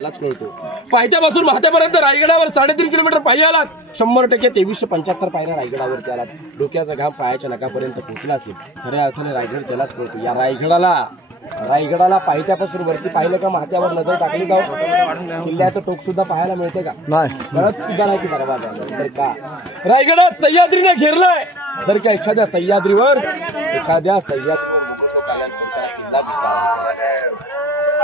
लाच कळतो। पायथ्यापासून महात्यापर्यंत रायगडावर 3.5 किलोमीटर पायी आलात, 100% 2375 पायऱ्या रायगडावरती आलात। डोक्याचा घाम पायाच्या नखापर्यंत पोहोचला असेल। खऱ्या अर्थाने रायगड त्यालाच कळतो। या रायगडाला पायथ्यापासून वरती पाहिलं का महात्यावर नजर टाकली जाऊ किल्ल्याचं टोक सुद्धा पाहायला मिळते का? नाही, कळत सुद्धा नाही की दरवाजा तर का रायगडात सह्याद्रीने घेरलाय। जर का एखाद्या सह्याद्रीवर किल्ला दिसला।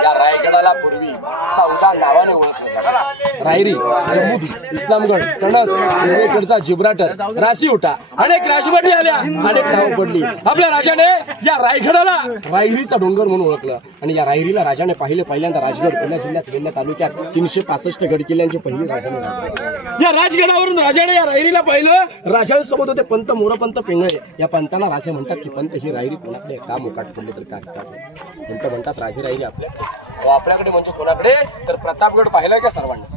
या रायगडाला पूर्वी 14 नावाने ओळखलं जातं। रायरी, जम्बुदी, इस्लामगड, कणस, पूर्वेकडचा जिब्राटर, रासिउटा, अनेक राजवटी आल्या, अनेक नाव पडली। आपल्या राजाने या रायगडाला रायरीचा डोंगर म्हणून ओळखलं आणि या रायरीला राजाने पहिल्यांदा राजगड पुणे जिल्ह्यात वेल्हा तालुक्यात 365 गड किल्ल्यांची पहिली राजधानी। या राजगडावरून राजाने या रायरीला पाहिलं। राजांसोबत होते पंत मोरपंत पिंगळे। या पंताला राजे म्हणतात की पंत ही रायरी कोणाकडे का मुकाट पडले तर काय पंत म्हणतात राजे रायरी आपल्याकडे म्हणजे कोणाकडे तर प्रतापगड पाहिलं का सर्वांनी?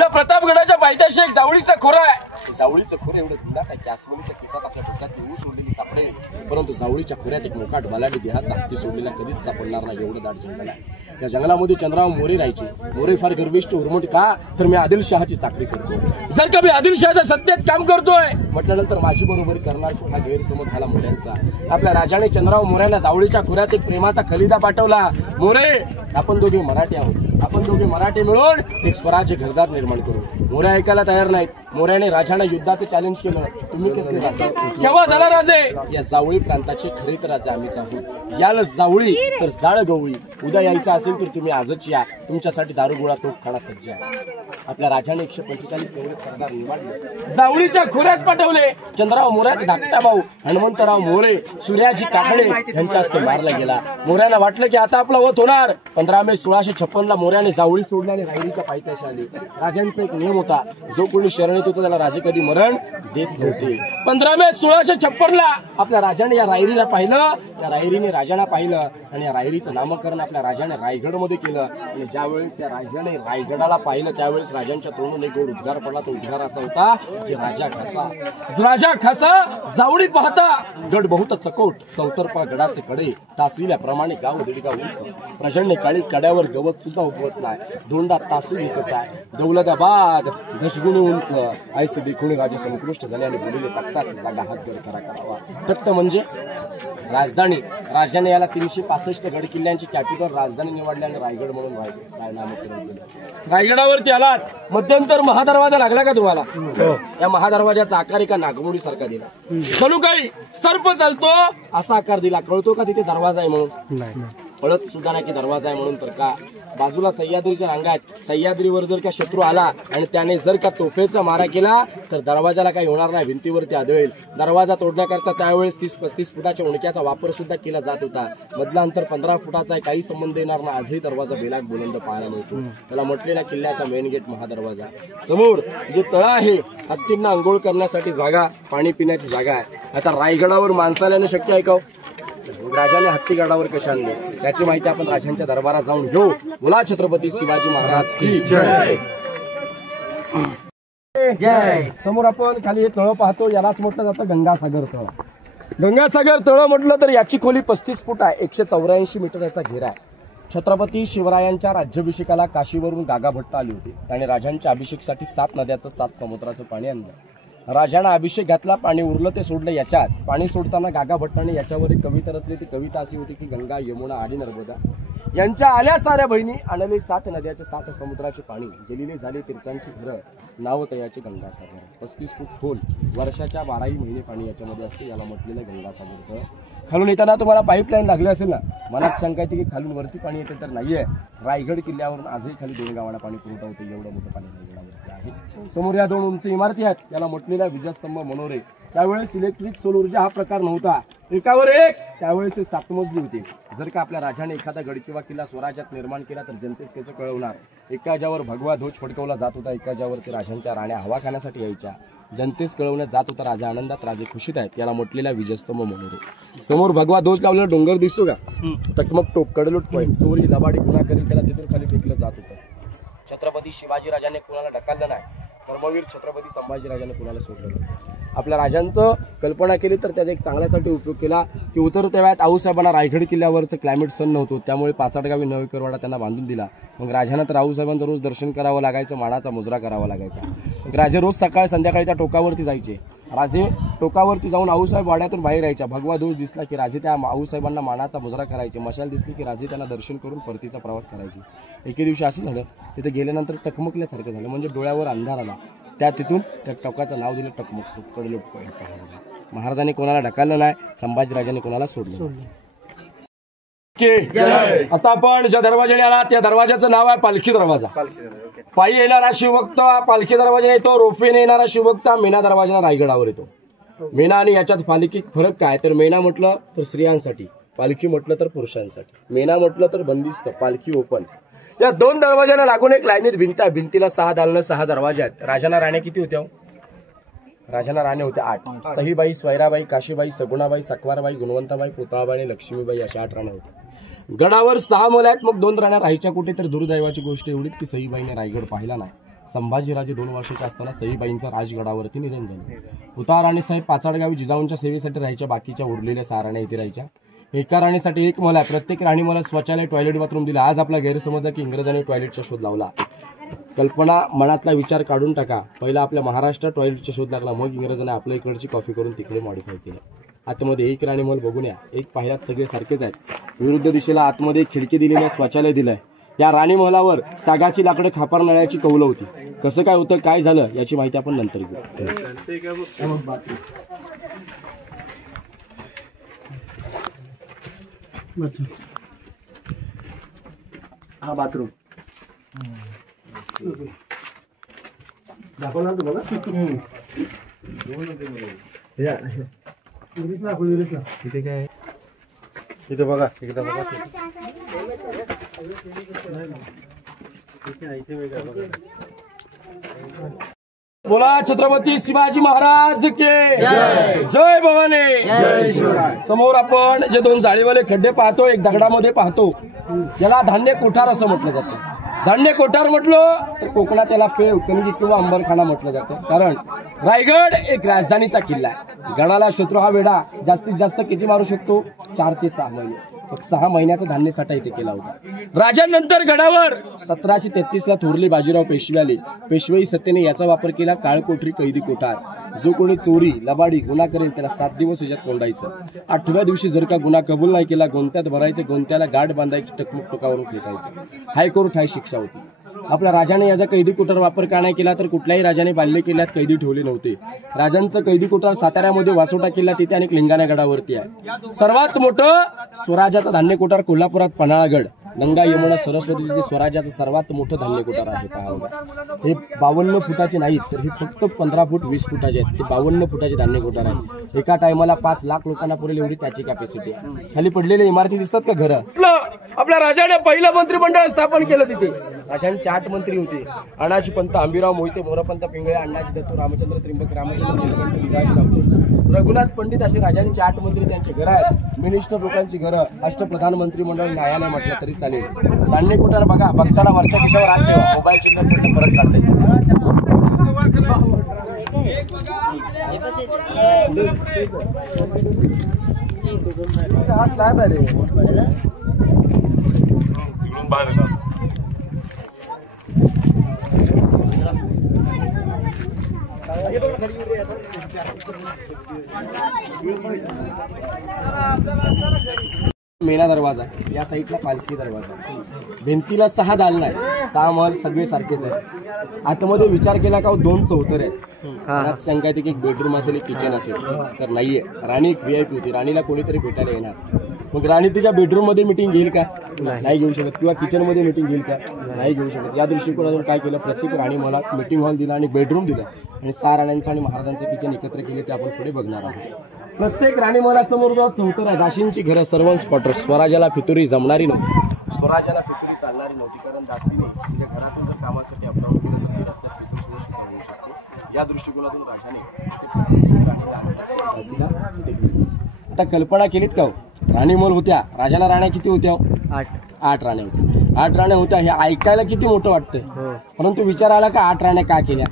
या प्रतापगडाच्या पायथ्याशी एक जावळीचा खोरा आहे। जावळीचं खोर एवढं धुंदा काय की अस्वलीच्या केसात आपल्या डोक्यात येऊ सोडलेली सापडेल, परंतु जावळीच्या खोऱ्यात एक मोकाट बलाढ्य देहाचा हत्ती सोडलेला कधीच सापडणार नाही, एवढं दाट जंगल आहे। या जंगलामध्ये चंद्रराव मोरे राहायचे। मोरे फार गर्विष्ठ उर्मट का तर मी आदिलशहाची चाकरी करतो। जर का मी आदिलशहाच्या सत्तेत काम करतोय म्हटल्यानंतर माझी बरोबरी करणार हा गैरसमज झाला मोऱ्यांचा। आपल्या राजाने चंद्रराव मोऱ्याला जावळीच्या खोऱ्यात एक प्रेमाचा खलिदा पाठवला। मोरे, आपण दोघे मराठी आहोत, आपण दोघे मराठी मिळून एक स्वराज्य घरदार निर्माण करू। मोरे ऐकायला तयार नाहीत। मोऱ्याने राजाने युद्धाचे चॅलेंज केलं। तुम्ही कसले राजे? केव्हा झाला राजे? या जावळी प्रांताचे खरे तर राजे आम्हीच आहोत। याला जावळी तर जाळ गवळी। उद्या यायचं असेल तर तुम्ही आजच या, तुमच्यासाठी दारुगोळा तोफखाना सज्ज आहे। आपल्या राजाने 145 तेवढे सरदार निवडले, जावळीच्या खोऱ्यात पाठवले। चंद्रराव मोऱ्याचा धाकटा भाऊ हनुमंतराव मोरे सूर्याजी काकडे यांच्या हस्ते मारला गेला। मोऱ्याला वाटलं की आता आपला वध होणार। 15 मे 1656 ला मोऱ्याने जावळी सोडल्याने रायरीच्या पायथ्याशी आले। राजांचा एक नियम होता, जो कोणी शरण येत होता त्याला राजे कधी मरण देत नव्हते। 15 मे 1656 ला आपल्या राजाने या रायरीला पाहिलं, या रायरीने राजाला पाहिलं आणि या रायरीचं नामकरण आपल्या राजाने रायगडमध्ये केलं। आणि ज्यावेळेस या राजाने रायगडाला पाहिलं त्यावेळेस राजांच्या तोंडून एक गोड उद्गार पडला। तो उद्गार असा होता की राजा खासा जावळी पाहता गड बहुत चकोट, चौतर्फा गडाचे कडे तासविल्याप्रमाणे गाव दीडगाव उंच, प्रचंड काळी कड्यावर गवत सुद्धा उगवत नाही, दोंडा तासू एकच आहे, दौलताबाद दशगुणी उंच, ऐसे देखून राजे संकृष्ट झाले आणि बोलले तख्ताच जागा हाच गड खरा करावा। तख्त म्हणजे राजधानी। राजाने याला 365 गड किल्ल्यांची कॅपिटल राजधानी निवडल्याने रायगड म्हणून नामकरण केलं। रायगडावरती आलात, मध्यंतर महादरवाजा लागला का तुम्हाला? या महादरवाजाचा आकार एका नागमोडी सारखा दिला। जणू काही सर्प चालतो असा आकार दिला। कळतो का तिथे दरवाजा आहे म्हणून? कळत सुद्धा नाही की दरवाजा आहे म्हणून तर का? बाजूला सह्याद्रीच्या रांगा आहेत। सह्याद्रीवर जर का शत्रू आला आणि त्याने जर का तोफेचा मारा केला तर दरवाजाला काही होणार नाही, भिंतीवरती आदळेल। दरवाजा तोडण्याकरता त्यावेळेस 30-35 फुटाच्या उंडक्याचा वापर सुद्धा केला जात होता। मधला अंतर 15 फुटाचा आहे, काही संबंध येणार ना। आजही दरवाजा बेलाग बुलंद पाहायला मिळतो। त्याला म्हटलेला किल्ल्याचा मेन गेट महादरवाजा। समोर जे तळ आहे, हत्तींना अंघोळ करण्यासाठी जागा, पाणी पिण्याची जागा आहे। आता रायगडावर माणसाल्याने शक्य आहे का? राजाने हत्ती गडावर कशा आणले याची माहिती आपण राजांच्या दरबारात जाऊन घेऊ। बोला छत्रपती शिवाजी महाराज की जय जय। समोर आपण खाली हे तळ पाहतो, यालाच म्हटलं जातं गंगासागर तळ। गंगासागर तळ म्हटलं तर याची खोली 35 फूट आहे, 184 मीटर याचा घेरा आहे। छत्रपती शिवरायांच्या राज्याभिषेकाला काशीवरून गागा भट्ट आली होती। त्याने राजांच्या अभिषेकासाठी 7 नद्याचं 7 समुद्राचं पाणी आणलं। राजाने अभिषेक घातला, पाणी उरलं ते सोडलं याच्यात। पाणी सोडताना गागा भट्टाने याच्यावर एक कविता रचली। ती कविता अशी होती की गंगा यमुना आणि नर्मदा यांच्या आल्या साऱ्या बहिणी, आणले 7 नद्याचे 7 समुद्राचे पाणी, जलिले झाले तीर्थांची घरं, नाव तयाचे गंगासागर। 35 फूट खोल, वर्षाच्या 12ही महिने पाणी याच्यामध्ये असते। याला म्हटलेलं गंगासागर तळ। खालून येताना तुम्हाला पाईपलाईन लागली असेल ना, मला शंका येते की खालून वरती पाणी येते तर नाहीये। रायगड किल्ल्यावरून आजही खाली 2 गावांना पाणी पुरवठा होते, एवढं मोठं पाणी रायगडावरती आहे। समोर या 2 उंच इमारती आहेत, याला म्हटलेला विजयस्तंभ मनोरे। त्यावेळेस इलेक्ट्रिक सौर ऊर्जा हा प्रकार नव्हता, एकावर एक त्यावेळेस ते 7 मजली होते। जर का आपल्या राजाने एखादा गड किंवा किल्ला स्वराज्यात निर्माण केला तर जनतेस कसं कळवणार? एका ज्यावर भगवा ध्वज फडकवला जात होता, एका ज्यावरती राजांच्या राण्या हवा खाण्यासाठी यायच्या, जनतेस कळवण्यात जात होता राजा आनंदात, राजे खुशीत आहेत। याला म्हटलेला विजयस्तंभ मनोरे। समोर भगवा ध्वज लावलेला डोंगर दिसतो का? टकमक टोक कडलोट पॉईंट, चोरी लबाडी गुन्हा करेल त्याला तिथून खाली फेकलं जात होतं। छत्रपती शिवाजी राजाने कुणाला ढकललं नाही, धर्मवीर छत्रपती संभाजी राजाने कुणाला सोडलं नाही। आपल्या राजांचं कल्पना केली तर त्याचा एक चांगल्यासाठी उपयोग केला की उतरत्या वेळात आऊसाहेबांना रायगड किल्ल्यावरचं क्लायमेट सहन नव्हतं, त्यामुळे पाचाडगावी नवेकरवाडा त्यांना बांधून दिला. मग राजांना तर आऊसाहेबांचं रोज दर्शन करावं लागायचं, मानाचा मुजरा करावा लागायचा. मग राजे रोज सकाळ संध्याकाळी त्या टोकावरती जायचे. राजे टोकावरती जाऊन आऊसाहेब वाड्यातून बाहेर यायच्या. भगवा दोष दिसला की राजे त्या आऊसाहेबांना मानाचा मुजरा करायचे. मशाल दिसली की राजे त्यांना दर्शन करून परतीचा प्रवास करायचे. एके दिवशी असं झालं, तिथे गेल्यानंतर टकमकल्यासारखं झालं, म्हणजे डोळ्यावर अंधार आला. तिथून त्या टोकाचं नाव दिलं टकमक. महाराजांनी कोणाला ढकललं नाही, संभाजीराजांनी कोणाला सोडलं. आता आपण ज्या दरवाजाने आला त्या दरवाजाचं नाव आहे पालखी दरवाजा. पायी येणारा शिवभक्त पालखी दरवाजाने येतो, रोपवेने येणारा शिवभक्त मेना दरवाजाने रायगडावर येतो. मेना आणि याच्यात पालखीत फरक काय तर मेना म्हटलं तर स्त्रियांसाठी, पालखी म्हटलं तर पुरुषांसाठी. मेना म्हटलं तर बंदिस्त, पालखी ओपन. या दोन दरवाजांना लागून एक लाईनीत भिंत आहे. भिंतीला 6 दालनं 6 दरवाजे आहेत. राजांना राण्या किती होत्या? राजांना राण्या होत्या 8. सहीबाई, स्वैराबाई, काशीबाई, सगुणाबाई, सकवारबाई, गुणवंताबाई, पोताबाई आणि लक्ष्मीबाई अशा 8 राण्या होत्या. गडावर 6 मोल आहेत, मग 2 राण्या राहायच्या कुठे तर दुर्दैवाची गोष्ट एवढीच की सईबाईने रायगड पाहिला नाही. संभाजीराजे 2 वर्षाचे असताना सईबाईंचा राजगडावरती निधन झालं. उतार आणि साहेब पाचाडगावी जिजाऊंच्या सेवेसाठी राहायच्या, बाकीच्या उरलेल्या 6 राण्या इथे राहायच्या. एका राणीसाठी 1 मोल आहे. प्रत्येक राणी मला शौचालय, टॉयलेट, बाथरूम दिला. आज आपला गैरसमज आहे की इंग्रजांनी टॉयलेटचा शोध लावला. कल्पना मनातला विचार काढून टाका. पहिला आपल्या महाराष्ट्रात टॉयलेटचा शोध लागला, मग इंग्रजांनी आपल्या इकडची कॉफी करून तिकडे मॉडिफाय केलं. आतमध्ये 1 राणी महल बघून या. एक पाहिल्यात सगळे सारखेच आहेत. विरुद्ध दिशेला आतमध्ये खिडकी दिलेली आहे, शौचालय दिलंय. या राणी महलावर सागाची लाकडं खापर नळ्याची कौलं होती. कसं काय होतं, काय झालं याची माहिती आपण नंतर घेऊ. हा बाथरूम दाखवला तुम्हाला. इथे काय इथे बघा, एकदा बघा. बोला छत्रपती शिवाजी महाराज के जय भवानी. समोर आपण जे 2 जाळीवाले खड्डे पाहतो, एक दगडामध्ये पाहतो, याला धान्य कोठार असं म्हटलं जातं. धान्य कोठार म्हटलं तर कोकणात त्याला पेव, कणगी किंवा अंबरखाना म्हटलं जातं. कारण रायगड एक राजधानीचा किल्ला आहे. गडाला शत्रू हा वेढा जास्तीत जास्त किती मारू शकतो? 4 ते 6 महिने. 6 महिन्याचा धान्य साठा इथे केला होता. राजांनंतर गडावर 1733 ला थोरले बाजीराव पेशवे आले. पेशवाई सत्तेने याचा वापर केला. काळकोठरी, कैदी कोठार. जो कोणी चोरी, लबाडी, गुन्हा करेल त्याला 7 दिवस याच्यात कोंडायचं. 8व्या दिवशी जर का गुन्हा कबूल नाही केला, गोंत्यात भरायचं, गोंत्याला गाठ बांधायची, टकमुक टोकावरून फेकायचं. हायकोर्ट हाय शिक्षा होती. आपल्या राजाने याचा कैदी कोठार वापर का नाही केला तर कुठल्याही राजाने बाल्य किल्ल्यात कैदी ठेवले नव्हते. राजांचं कैदी कोठार साताऱ्यामध्ये वासोटा किल्ला, तिथे अनेक लिंगाण्या गडावरती आहे. सर्वात मोठं स्वराज्याचा धान्य कोठार कोल्हापुरात पन्हाळगड. गंगा, यमुना, सरस्वती तिथे स्वराज्याचं सर्वात मोठं धान्य कोठार आहे. पहा, हे 52 फुटाचे नाहीत तर हे फक्त 15 फूट 20 फुटाचे आहेत. ते 52 फुटाचे धान्य कोठार आहेत. एका टायमाला 5 लाख लोकांना पुरेल एवढी त्याची कॅपॅसिटी आहे. खाली पडलेल्या इमारती दिसतात का घरं? आपल्या राजाने पहिलं मंत्रिमंडळ स्थापन केलं. तिथे राजांचे 8 मंत्री होते. अण्णाजी पंत, आंबीराव मोहिते, मोरपंत पिंगळे, अण्णाजी दत्तू, रामचंद्र त्रिंबक, रामचंद्र नीलकंठ, विराज गावचे, रघुनाथ पंडित असे राजांचे 8 मंत्री, त्यांचे घर आहेत. मिनिस्टर लोकांची घरं, अष्टप्रधानमंत्री मंडळ, न्यायालय म्हटलं तरी चालेल. धान्य कोठार बघा, बघताना वरच्या कशावर हात ठेवा, मोबाईल चिन्ह परत काढता मेना दरवाजा, या साईडला पालखी दरवाजा. भिंतीला 6 दालन आहे, 6 महल सगळे सारखेच आहेत. आतमध्ये विचार केला का 2 चौतर आहेत. शंका येते की एक बेडरूम असेल, एक किचन असेल, तर नाहीये. राणी एक VIP होती. राणीला कोणीतरी भेटायला येणार. मग राणी तिच्या बेडरूम मध्ये मीटिंग घेईल का? नाही घेऊ शकत. किंवा किचन मध्ये मीटिंग घेईल का? नाही घेऊ शकत. या दृष्टिकोनातून काय केलं, प्रत्येक राणी मला मीटिंग हॉल दिला आणि बेडरूम दिला आणि 6 राण्यांचं आणि महाराजांचं किचन एकत्र केले. ते आपण पुढे बघणार आहोत. प्रत्येक राणी महाराजांसमोर चौतर आहे. दासींची घरं, सर्वंट्स क्वार्टर. स्वराज्याला फितुरी जमणारी नव्हती. स्वराज्याला फितुरी चालणारी नव्हती, कारण दासीने तिच्या घरातून जर कामासाठी अपडाऊन केलं तर ते रस्त्यात फितूर सुद्धा होऊ शकते. या दृष्टिकोनातून राजाने आता कल्पना केलीत का? राणी मोल होत्या. राजाला राण्या किती होत्या? 8 राण्या होत्या. 8 राण्या होत्या. हे ऐकायला किती मोठं वाटतंय, परंतु विचार आला का 8 राण्या का केल्या?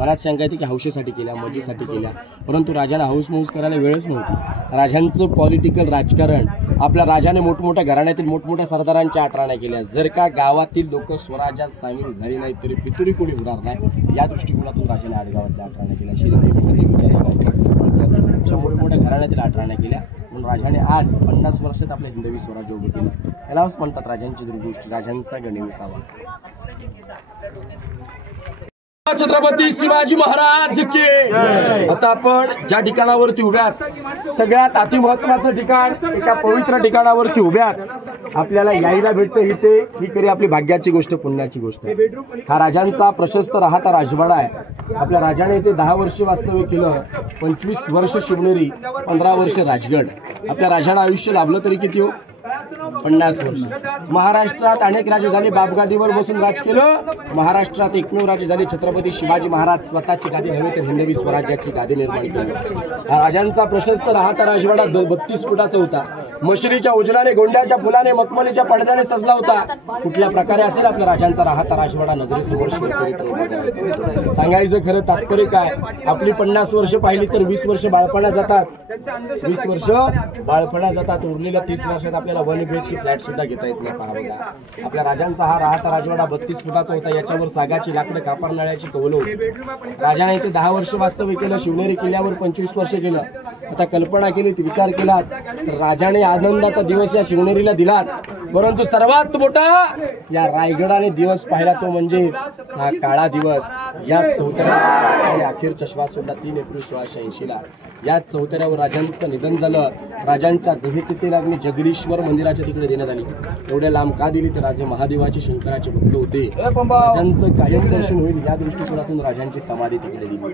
मनात शंका येते की हौशेसाठी केल्या, मजेसाठी केल्या, परंतु राजाला हौसमौस करायला वेळच नव्हती. राजांचं पॉलिटिकल राजकारण, आपल्या राजाने मोठमोठ्या घराण्यातील मोठमोठ्या सरदारांच्या आठराण्या केल्या. जर का गावातील लोक स्वराज्यात सामील झाली नाही तरी पितुरी कोणी होणार नाही, या दृष्टिकोनातून राजाने आडगावातल्या आठराण्या केल्या. मोठमोठ्या घराण्यातील आठराण्या केल्या. म्हणून राजाने आज 50 वर्षात आपल्या हिंदवी स्वराज्य उभं केलं. यालाच म्हणतात राजांची दूरदृष्टी, राजांचा गणिमिकावा. छत्रपती शिवाजी महाराज की. आता आपण ज्या ठिकाणावरती उभ्यात, सगळ्यात अतिमहत्वाचं ठिकाण, एका पवित्र ठिकाणावरती उभ्यात आपल्याला यायला भेटतं. इथे ही खरी आपली भाग्याची गोष्ट, पुण्याची गोष्ट. हा राजांचा प्रशस्त राहता राजवाडा आहे. आपल्या राजाने इथे 10 वर्ष वास्तव्य केलं, 25 वर्ष शिवनेरी, 15 वर्ष राजगड. आपल्या राजाला आयुष्य लाभलं तरी किती हो? 50 वर्ष. महाराष्ट्रात अनेक राजे झाले, बापगादीवर बसून राज केलं. महाराष्ट्रात एकमेव राजे झाले छत्रपती शिवाजी महाराज, स्वतःची गादी नव्हे तर हिंदवी स्वराज्याची गादी निर्माण केली. हा राजांचा प्रशस्त राहता राजवाडा 32 फुटाचा होता. मशिरीच्या उजडाने, गोंड्याच्या फुलाने, मखमलीच्या पडद्याने सजला होता. कुठल्या प्रकारे असेल आपल्या राजांचा राहता राजवाडा नजरेसमोर शिवचरित्र. सांगायचं खरं तात्पर्य काय, आपली 50 वर्ष पाहिली तर 20 वर्ष बाळपणात जातात, 20 वर्ष बाळपणात जातात. उरलेल्या 30 वर्षात आपल्याला 1 BHK फ्लॅट सुद्धा घेता येत नाही. पहा बघा, आपल्या राजांचा हा राहता राजवाडा 32 फुटाचा होता. याच्यावर सागाची लाकडं, कापर नळ्याची कौलं होती. राजाने इथे 10 वर्ष वास्तव्य केलं. शिवनेरी किल्ल्यावर 25 वर्ष केलं. आता कल्पना केली, विचार केला तर राजाने आनंदाचा दिवस या शिवनेरीला दिलाच, परंतु सर्वात मोठा या रायगडाने दिवस पाहिला तो म्हणजे हा काळा दिवस. या चौथऱ्यावर अखेरचा श्वास सोडला 3 एप्रिल 1680 या चौथऱ्यावर राजांचं निधन झालं. राजांच्या देहचिते लागली जगदीश्वर मंदिराच्या तिकडे देण्यात आली. एवढ्या लांब का दिली तर राजे महादेवाचे, शंकराचे भक्त होते. राजांचं कायम दर्शन होईल या दृष्टिकोनातून राजांची समाधी तिकडे दिली.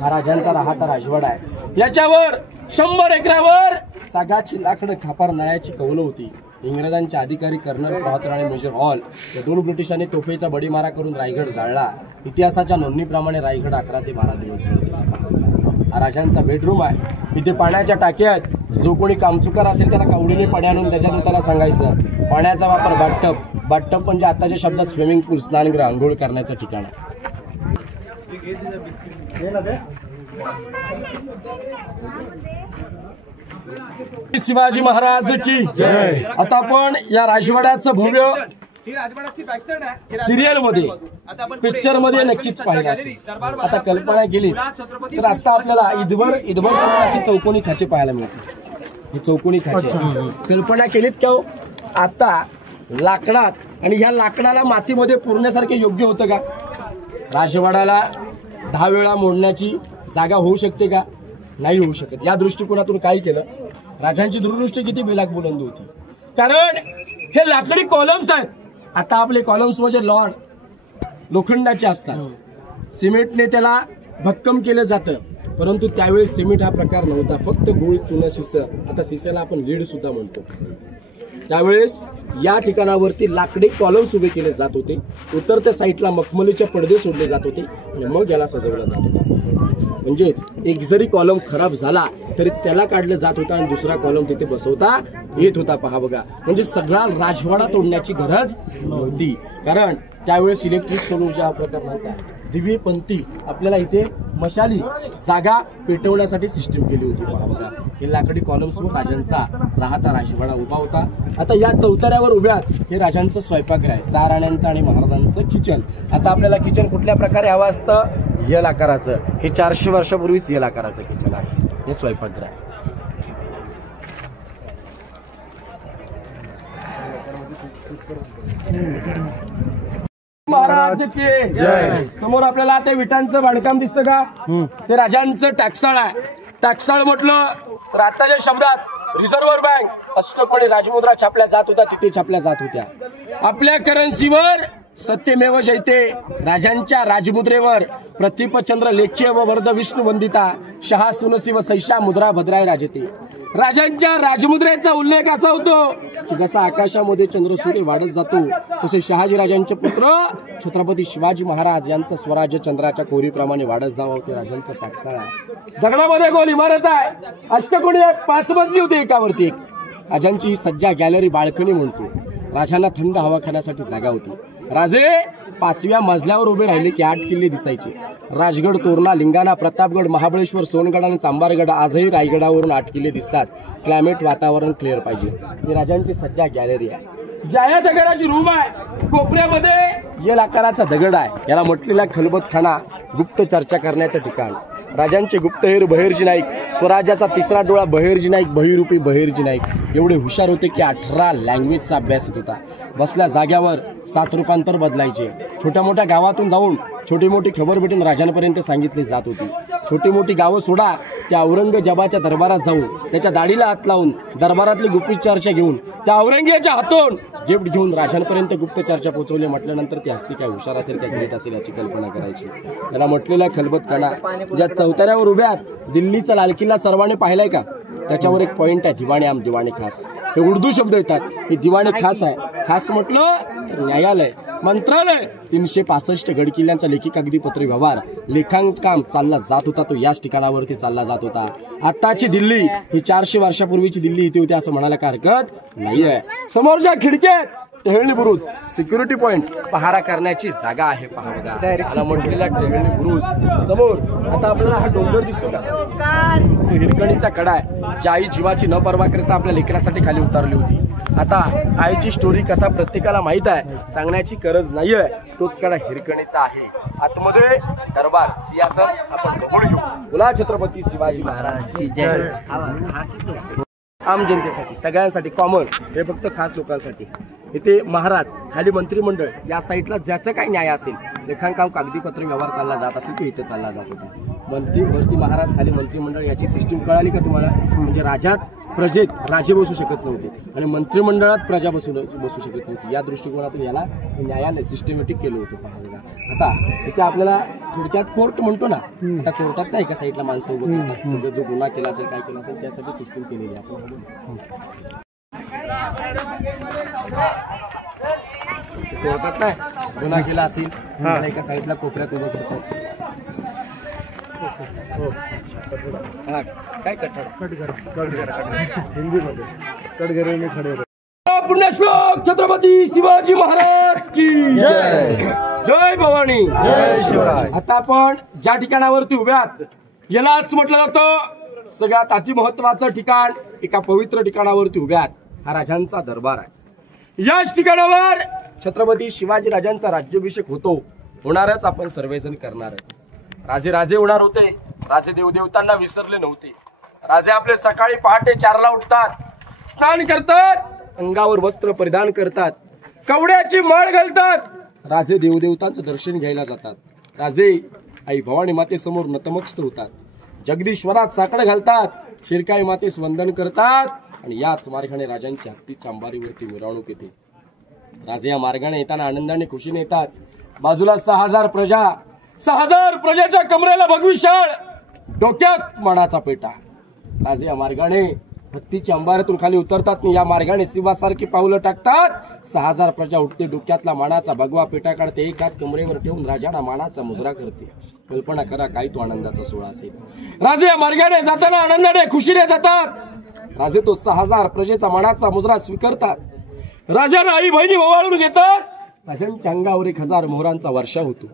हा राजांचा राहता राजवाडा आहे. याच्यावर 100 एकरावर सागाची लाकडं, खापर नळ्याची कौलं होती. इंग्रजांचे अधिकारी कर्नल प्रभाकर आणि मेजर हॉल या 2 ब्रिटिशांनी तोफेचा बडीमारा करून रायगड जाळला. इतिहासाच्या नोंदणीप्रमाणे रायगड 11 ते 12 दिवस होते. हा राजांचा बेडरूम आहे. इथे पाण्याच्या टाक्या आहेत. जो कोणी कामचुकार असेल त्याला कावडीने पाणी आणून त्याच्यातून त्याला सांगायचं. पाण्याचा वापर बाथटब, बाथटब म्हणजे आताच्या शब्दात स्विमिंग पूल, स्नानगृह, आंघोळ करण्याचं ठिकाण आहे. शिवाजी महाराज की जय. आता आपण या राजवाड्याचं भव्य सिरियल मध्ये, पिक्चर मध्ये नक्कीच पाहिलं असेल. आता कल्पना केली तर आता आपल्याला इदभर समोर अशी चौकोनी खाचे पाहायला मिळते. ही चौकोनी खाचे कल्पना केलीत का हो? आता लाकडात, आणि ह्या लाकडाला मातीमध्ये पुरण्यासारखे योग्य होतं का? राजवाड्याला 10 वेळा मोडण्याची जागा होऊ शकते का? नाही होऊ शकत. या दृष्टिकोनातून काय केलं, राजांची दूरदृष्टी किती बेलाक बुलंद होती. कारण हे लाकडी कॉलम्स आहेत. आता आपले कॉलम्स म्हणजे लोखंडाचे असतात. सिमेंटने त्याला भक्कम केलं जातं, परंतु त्यावेळेस सिमेंट हा प्रकार नव्हता. फक्त गुळ, चुना, शिसं. आता शिसाला आपण लीड सुद्धा म्हणतो. त्यावेळेस या ठिकाणावरती लाकडी कॉलम्स उभे केले जात होते. उतरत्या साईडला मखमलीचे पडदे सोडले जात होते आणि मग याला सजवलं जात होतं. म्हणजेच एक जरी कॉलम खराब झाला तरी त्याला काढलं जात होता आणि दुसरा कॉलम तिथे बसवता येत होता. पहा बघा, म्हणजे सगळा राजवाडा तोडण्याची गरज नव्हती. कारण त्यावेळेस इलेक्ट्रिक सोलरचा प्रकार नव्हता. दिवी पंथी आपल्याला इथे मशाली, जागा पेटवण्यासाठी सिस्टीम केली होती. पहा बघा, हे लाकडी कॉलम्सवर राजांचा राहता राजवाडा उभा होता. आता या चौथऱ्यावर उभ्यात हे राजांचं स्वयंपाकघर आहे, 6 राण्यांचं आणि महाराजांचं किचन. आता आपल्याला किचन कुठल्या प्रकारे हवं असतं? यल आकाराचं. हे 400 वर्षापूर्वीच यल आकाराचं किचन आहे. हे स्वयंपाकघर आहे. महाराज की जय. समोर आपल्याला ते विटांचं बांधकाम दिसतं का? ते राजांचं टाकसाळ आहे. टाकसाळ म्हटलं तर आताच्या शब्दात रिझर्व्ह बँक, अष्टकोनी राजमुद्रा छापल्या जात होत्या, तिथे छापल्या जात होत्या. आपल्या करन्सीवर सत्यमेव जयते, राजांच्या राजमुद्रेवर प्रतिपचंद्र लेख्य व वर्ध विष्णू वंदिता शहा सुनसी व सैशा मुद्रा भद्राय राजते. राजांच्या राजमुद्रेचा उल्लेख असा होतो की जसा आकाशामध्ये चंद्र सूर्य वाढत जातो तसे शहाजी राजांचे पुत्र छत्रपती शिवाजी महाराज यांचं स्वराज्य चंद्राच्या कोरीप्रमाणे वाढत जावं होते. राजांचं टाकसाळ आहे. दगडामध्ये गोल इमारत आहे. अष्टकोनी 5 मजली होती, एकावरती एक. राजांची ही सज्जा गॅलरी बाल्कनी म्हणतो. राजांना थंड हवा खाण्यासाठी जागा होती. राजे 5व्या मजल्यावर उभे राहिले की 8 किल्ले दिसायचे. राजगड, तोरणा, लिंगाणा, प्रतापगड, महाबळेश्वर, सोनगड आणि चांबारगड आजही रायगडावरून 8 किल्ले दिसतात. क्लायमेट वातावरण क्लिअर पाहिजे. ही राजांची सध्या गॅलरी आहे. ज्या दगडाची रूम आहे कोपऱ्यामध्ये एल आकाराचा दगड आहे. याला म्हटलेला खलबतखाना, गुप्त चर्चा करण्याचं ठिकाण. राजांचे गुप्तहेर बहिर्जी नाईक, स्वराज्याचा तिसरा डोळा बहिर्जी नाईक, बहिरूपी बहिर्जी नाईक एवढे हुशार होते की 18 लँग्वेजचा अभ्यास येत होता. बसल्या जाग्यावर 7 रूपांतर बदलायचे. छोट्या मोठ्या गावातून जाऊन छोटी मोठी खबर भेटून राजांपर्यंत सांगितली जात होती. छोटी मोठी गावं सोडा, त्या औरंगजेबाच्या दरबारात जाऊन त्याच्या दाढीला हात लावून दरबारातली गुपित चर्चा घेऊन त्या औरंगजेबाच्या हातून गिफ्ट घेऊन राजांपर्यंत गुप्त चर्चा पोहोचवली म्हटल्यानंतर ती हस्ती काय हुशार असेल काय ग्रेट असेल याची कल्पना करायची. त्याला म्हटलेला खलबतखाना ज्या चौथऱ्यावर उभ्या दिल्लीचा लाल किल्ला सर्वांनी पाहिलाय का? त्याच्यावर एक पॉइंट आहे, दिवाणे आम दिवाणे खास. हे उर्दू शब्द येतात. हे दिवाणे खास आहे. खास म्हटलं तर न्यायालय, मंत्रालय. 365 गड किल्ल्यांचा लेखी कागदीपत्र व्यवहार, लेखांकन चालला जात होता. तो याच ठिकाणावरती चालला जात होता. आताची दिल्ली ही 400 वर्षापूर्वीची दिल्ली इथे होती असं म्हणायला काय हरकत नाहीये. समोरच्या खिडक्यात टेहळणी बुरुज, सिक्युरिटी पॉइंट, पहारा करण्याची जागा आहे. पहा बघा, मला म्हटलेला टेहळणी बुरुज समोर. आता आपल्याला हा डोंगर दिसतो का? हिरकणीचा कडा आहे. ज्या आई जीवाची न परवा करता आपल्या लेकरासाठी खाली उतरली होती. आता आईची स्टोरी कथा प्रत्येकाला माहित आहे, सांगण्याची गरज नाहीये. तोच कडा हिरकणीचा आहे. आतमध्ये दरबार, सिंहासन आपण बघून घेऊ. बोला छत्रपती शिवाजी महाराज की जय. आम जनतेसाठी, सगळ्यांसाठी कॉमन. हे फक्त खास लोकांसाठी. इथे महाराज, खाली मंत्रिमंडळ, या साईडला ज्याचं काही न्याय असेल, लेखांकन कागदीपत्र व्यवहार चालला जात असेल तो इथे चालला जात होता. वरती महाराज, खाली मंत्रिमंडळ. याची सिस्टीम कळाली का तुम्हाला? म्हणजे राज्यात प्रजेत राजे बसू शकत नव्हते आणि मंत्रिमंडळात प्रजा बसू शकत नव्हती. या दृष्टिकोनातून याला न्यायालय सिस्टमॅटिक केलं होतं. पाहायला आता इथे आपल्याला थोडक्यात कोर्ट म्हणतो ना, आता कोर्टात नाही एका साईडला माणसं उभं करतात. जो गुन्हा केला असेल, काय केला असेल त्यासाठी सिस्टीम केलेली आहे. कोर्टात नाही गुन्हा केला असेल त्याला एका साईडला कोपऱ्यात उभं करतात. काय हिंदीमध्ये कटघरे खडे. पुण्यश्लोक छत्रपती शिवाजी महाराज की जय. जय भवानी, जय शिवराय. आता आपण ज्या ठिकाणावरती उभ्यात यालाच म्हटलं जातं सगळ्यात अति महत्वाचं ठिकाण. एका पवित्र ठिकाणावरती उभ्यात हा राजांचा दरबार आहे. याच ठिकाणावर छत्रपती शिवाजी राजांचा राज्याभिषेक होणारच. आपण सर्वजण करणारच. राजे होणार होते. राजे देवदेवतांना विसरले नव्हते. राजे आपले सकाळी पहाटे 4ला उठतात, स्नान करतात, अंगावर वस्त्र परिधान करतात, कवड्याची माळ घालतात. राजे देवदेवतांचं दर्शन घ्यायला जातात. राजे आई भवानी मातेसमोर नतमस्तक होतात. जगदीश्वरात साकडं घालतात, शिरकाई मातेस वंदन करतात आणि याच मार्गाने राजांच्या हत्तीच्या अंबारीवरती मिरवणूक येते. राजे या मार्गाने येताना आनंदाने खुशीने येतात. बाजूला 6000 प्रजा, 6000 प्रजेच्या कमरेला भगवी शाळ, डोक्यात मानाचा पेटा. राजे या मार्गाने हत्तीच्या अंबारीतून खाली उतरतात. या मार्गाने शिवासारखी पावलं टाकतात. 6000 प्रजा उठते, डोक्यातला मानाचा भगवा पेटा काढते, एक हात कमरेवर ठेवून राजाला मानाचा मुजरा करते. कल्पना करा काय तो आनंदाचा सोहळा असेल. राजे या मार्गाने जाताना आनंदाने खुशीने जातात. राजे तो 6000 प्रजेचा मानाचा मुजरा स्वीकारतात. राजाला आई बहिणी ओवाळून घेतात. राजांच्या अंगावर 1000 मोहरांचा वर्षा होतो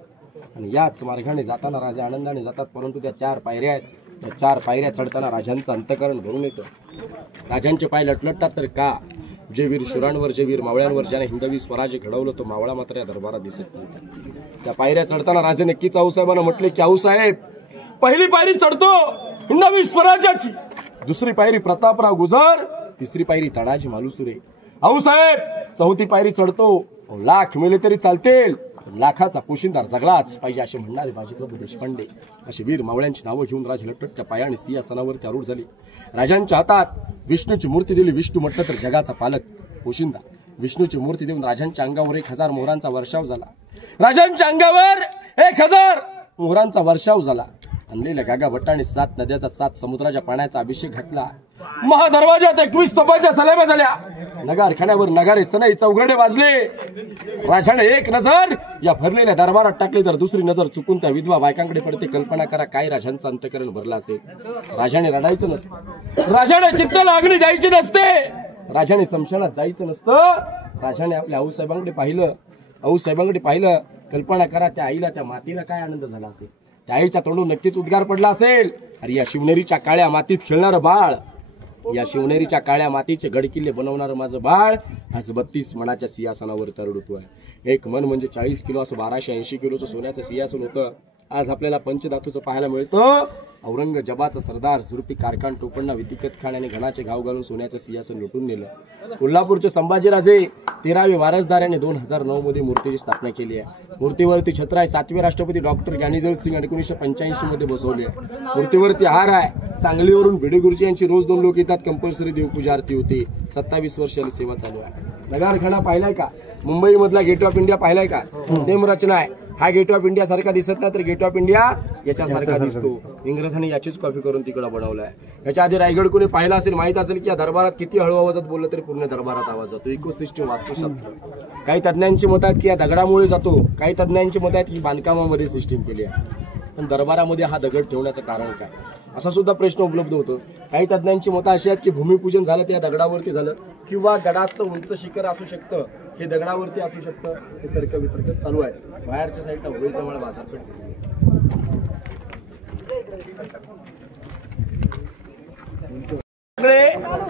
आणि याच मार्गाने जाताना राजे आनंदाने जातात. परंतु त्या 4 पायऱ्या आहेत. त्या 4 पायऱ्या चढताना राजांचं अंतःकरण भरून येतं. राजांचे पाय लटलटतात तर का? जे वीर शुरांवर, जे वीर मावळ्यांवर ज्याने हिंदवी स्वराज्य घडवलं तो मावळा मात्र या दरबारात दिसत नाही. त्या पायऱ्या चढताना राजे नक्कीच आऊसाहेबांना म्हटले की आऊसाहेब, पहिली पायरी चढतो हिंदवी स्वराज्याची, दुसरी पायरी प्रतापराव गुजर, तिसरी पायरी तानाजी मालुसरे. आऊसाहेब, चौथी पायरी चढतो लाख मेले तरी चालतील, लाखाचा पोशिंदार जगलाच पाहिजे असे म्हणणारे बाजीप्रभू देशपांडे असे वीर मावळ्यांची नावं घेऊन राजे लटकट्या पायाने सिंहासनावरती आरूढ झाले. राजांच्या हातात विष्णूची मूर्ती दिली. विष्णू म्हटलं तर जगाचा पालक, पोशिंदा. विष्णूची मूर्ती देऊन राजांच्या अंगावर 1000 मोहरांचा वर्षाव झाला. राजांच्या अंगावर 1000 मोहरांचा वर्षाव झाला. आणलेल्या गागा भट्टाने 7 नद्याचा 7 समुद्राच्या पाण्याचा अभिषेक घातला. महादरवाजात 21 तोफांच्या सलाम्या झाल्या. नगारखान्यावर नगारे सनई चौघडे वाजले. राजाने एक नजर या भरलेल्या दरबारात टाकली तर दुसरी नजर चुकून त्या विधवा बायकांकडे पडते. कल्पना करा काय राजांचं अंतःकरण भरलं असेल. राजाने रडायचं नसतं, राजाने चित्ताला अग्नी द्यायची नसते, राजाने समशानात जायचं नसतं. राजाने आपल्या आऊसाहेबांकडे पाहिलं. कल्पना करा त्या आईला, त्या मातीला काय आनंद झाला असेल. त्या आईच्या तोंडून नक्कीच उद्गार पडला असेल, अरे या शिवनेरीच्या काळ्या मातीत खेळणारं बाळ, या शिवनेरीच्या काळ्या मातीचे गडकिल्ले बनवणारं माझं बाळ आज 32 मणाच्या सिंहासनावर तरडतो आहे. एक मन म्हणजे 40 किलो असं 1280 किलोचं सोन्याचं सिंहासन होतं. आज आपल्याला पंचधातूचं पाहायला मिळतं. औरंगजेबाचा सरदार जुल्फिकार खान टोपणना वितिकत खान आणि घणाचे गाव घालून सोन्याचं सिंहासन लुटून नेलं. कोल्हापूरचे संभाजीराजे 13वे वारसदार यांनी 2009 मध्ये मूर्तीची स्थापना केली आहे. मूर्तीवरती छत्र आहे. 7वे राष्ट्रपती डॉक्टर ज्ञानेजल सिंग 1985 मध्ये बसवले. मूर्तीवरती हार आहे. सांगलीवरून भिडे गुरुजी यांची रोज 2 लोक येतात. कंपल्सरी देवपूजा आरती होती. 27 वर्षाची सेवा चालू आहे. नगारखाना पाहिलाय का? मुंबई मधला गेट ऑफ इंडिया पाहिलाय का? सेम रचना आहे. हा गेट ऑफ इंडिया सारखा दिसत नाही तर गेट ऑफ इंडिया याच्यासारखा दिसतो. इंग्रजांनी याचीच कॉपी करून तिकडे बनवलाय. याच्या आधी रायगड कोणी पाहिला असेल, माहित असेल की या दरबारात किती हळू आवाजात बोललं तरी पूर्ण दरबारात आवाज जातो. इकोसिस्टम वास्तुशास्त्र. काही तज्ञांची मत आहेत की या दगडामुळे जातो, काही तज्ञांची मत आहेत की बांधकामामध्ये सिस्टीम केली आहे. पण दरबारामध्ये हा दगड ठेवण्याचं कारण काय, असा सुद्धा प्रश्न उपलब्ध होतो. काही तज्ञांची मतं अशी आहेत की भूमिपूजन झालं ते या दगडावरती झालं, किंवा गडाचं उंच शिखर असू शकतं, हे दगडावरती असू शकतं. हे तर्कवितर्क चालू आहे. बाहेरच्या साईडला होळीचा मळ बाजारपेठ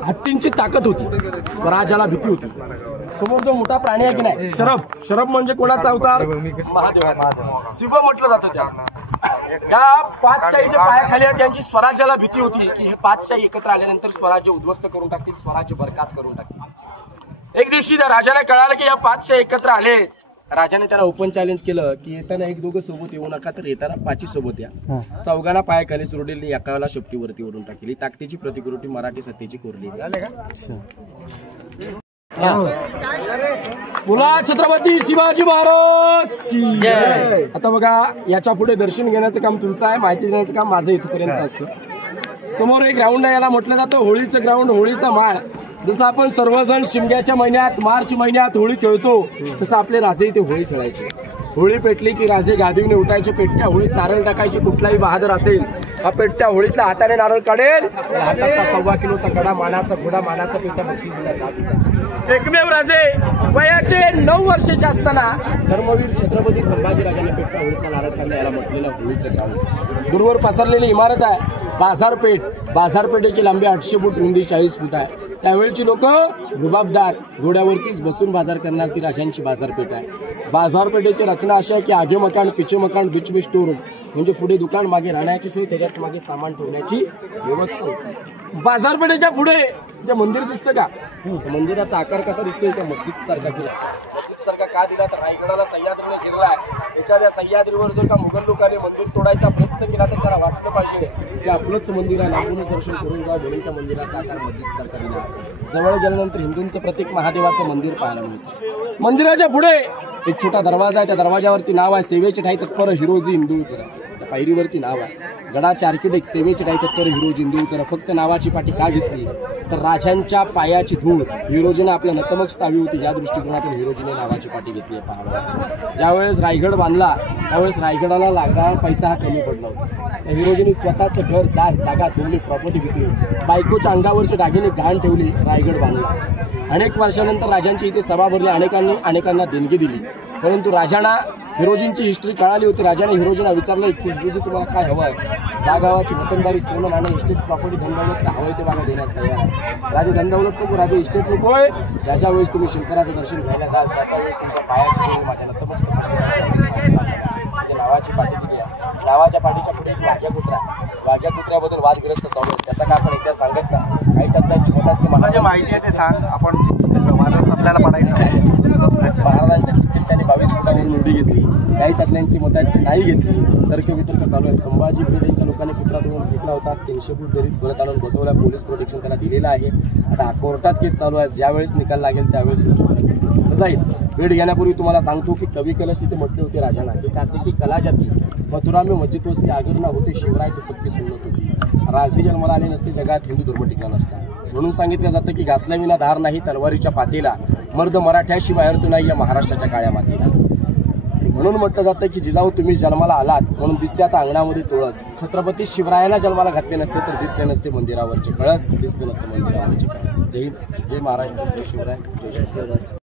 हत्तींची ताकद होती, स्वराज्याला भीती होती. समोर जो मोठा प्राणी आहे की नाही, शरभ म्हणजे कोणाचा अवतार? महादेवाचा. शिव म्हटलं जातं त्याला. या 5 शाहीच्या पायाखाली त्यांची स्वराज्याला भीती होती की हे 5 शाही एकत्र आल्यानंतर स्वराज्य उद्ध्वस्त करून टाकतील, स्वराज्य बरखास्त करून टाकतील. एक दिवशी त्या राजाने कळालं की या 5 शाही एकत्र आले. राजाने त्याला ओपन चॅलेंज केलं की येताना 1-2 सोबत येऊ नका, तर येताना 5 सोबत या. चौघांना पायाखाली चुरडेल, एकाला शेपटीवरती ओढून टाकली. ताकदीची प्रतिकृती मराठी सत्तेची कोरली. बोला छत्रपती शिवाजी महाराज की जय. आता बघा, याच्या पुढे दर्शन घेण्याचं काम तुमचं आहे, माहिती देण्याचं काम माझं इथपर्यंत असतं. समोर एक ग्राउंड आहे, याला म्हटलं जातं होळीचं ग्राउंड, होळीचा माळ. जसं आपण सर्वजण शिमग्याच्या महिन्यात, मार्च महिन्यात होळी खेळतो, तसं आपले राजे इथे होळी खेळायचे. होळी पेटली की राजे गादीने उठायचे, पेटत्या होळीत नारळ टाकायचे. कुठलाही बहादर असेल हा पेटत्या होळीतला हाताने नारळ काढेल, हातातला 1.25 किलोचा कडा मानाचा, घोडा मानाचा, पेट्या बक्षीस दिला. एकमेव राजे वयाचे 9 वर्षाचे असताना धर्मवीर छत्रपती संभाजीराजांनी पेटत्या होळीतला नारळ काढला. याला म्हटलेलं होळीचं ग्राउंड. दूरवर पसरलेली इमारत आहे बाजारपेठ. बाजारपेठेची लांबी 800 फूट, रुंदी 40 फूट आहे. त्यावेळची लोक रुबाबदार, घोड्यावरतीच बसून बाजार करणार ती राजांची बाजारपेठ आहे. बाजारपेठेची रचना अशी आहे की आगे मकान, पिछे मकान, बीच में स्टोर रूम. म्हणजे पुढे दुकान, मागे राहण्याची सोय, त्याच्याच मागे सामान ठेवण्याची व्यवस्था होती. बाजारपेठेच्या पुढे जे मंदिर दिसतं का, मंदिराचा आकार कसा दिसतोय? त्या मस्जिद सारखा दिला. मस्जिद सारखा का दिला? तर रायगडाला सह्याद्रीने घेरलाय. एखाद्या सह्याद्रीवर जर का मुघल लोकांनी मंदिर तोडायचा प्रयत्न केला तर त्याला वाटलं पाहिजे की आपलंच मंदिर आहे, लागूनच दर्शन करून जावं, म्हणून त्या मंदिराचा आकार मस्जिद सारखा दिला. जवळ गेल्यानंतर हिंदूंचं प्रत्येक महादेवाचं मंदिर पाहायला मिळतं. मंदिराच्या पुढे एक छोटा दरवाजा आहे. त्या दरवाजावरती नाव आहे सेवेचे ठाई तत्पर हिरोजी हिंदुळकर. त्या पायरीवरती नाव आहे. गडाचे आर्किटेक्ट सेवेचे ठाई तत्पर हिरोजी हिंदुळकर. फक्त नावाची पाठी का घेतली तर राजांच्या पायाची धूळ हिरोजीने आपल्या नतमक स्थावी होती, या दृष्टिकोनातून हिरोजीने नावाची पाठी घेतली आहे. पाहावं, ज्यावेळेस रायगड बांधला त्यावेळेस रायगडाला लागणारा पैसा हा कमी पडला होता. हिरोजीने स्वतःचं घर, दार, जागा, चोरली, प्रॉपर्टी विकली, बायकोच्या अंगावरचे दागिने गहाण ठेवली, रायगड बांधला. अनेक वर्षानंतर राजांची इथे सभा भरली, अनेकांना देणगी दिली. परंतु राजांना हिरोजींची हिस्ट्री कळाली होती. राजाने हिरोजींना विचारलं की हिरोजी तुम्हाला काय हवं आहे? त्या गावाची वतनदारी, सोनं नाणं, इस्टेट प्रॉपर्टी, धंदावत हवंय ते मला देण्यास तयार आहे. राजे धंदावत नको, राजे इस्टेट नको आहे. ज्याच्या वेळेस तुम्ही शंकराचं दर्शन घ्यायला जाल त्याच्या वेळेस तुमच्या पायाची धूळ माझ्या नतमस्तकावर नावाची पाठी दिली आहे. नावाच्या पाठीच्या पुढे वाघ्या कुत्रा, वाघ्या कुत्र्याबद्दल वादग्रस्त चालू आहे. त्याचा का आपण इतिहास सांगत का? काही तज्ञांची मतात की मला जे माहिती आहे ते सांग, आपण आपल्याला पडायचं आहे. महाराजांच्या चित्तीत त्यांनी 22 फुटावरून उडी घेतली. काही तज्ञांची मत आहेत की नाही घेतली. तर्कवितर्क चालू आहेत. संभाजी ब्रिगेडच्या लोकांनी पुतळा तोडून फेकला होता. 300 फूट दरीत परत आणून बसवला. पोलीस प्रोटेक्शन त्याला दिलेलं आहे. आता कोर्टात केस चालू आहे. ज्यावेळेस निकाल लागेल त्यावेळेस जाईल. भेट घेण्यापूर्वी तुम्हाला सांगतो की कवी कलश तिथे म्हटले होते राजांना की काशी की कला जाती मथुरा में मस्जिद वस्ती आगर ना होते, शिवराय तो सबकी सुन्नत होती. राजे जन्माला आले नसते जगात हिंदू धर्म टिकला नसता. म्हणून सांगितलं जातं की घासला विना धार नाही तलवारीच्या पातेला, मर्द मराठ्याशिवाय अर्थ नाही या महाराष्ट्राच्या काळ्या मातीला. म्हणून म्हटलं जातं की जिजाऊ तुम्ही जन्माला आलात म्हणून दिसते आता अंगणामध्ये तुळस. छत्रपती शिवरायांना जन्माला घातले नसते तर दिसले नसते मंदिरावरचे कळस, दिसले नसते मंदिरावरचे कळस. जय महाराज, जय शिवराय, जय शिवराय.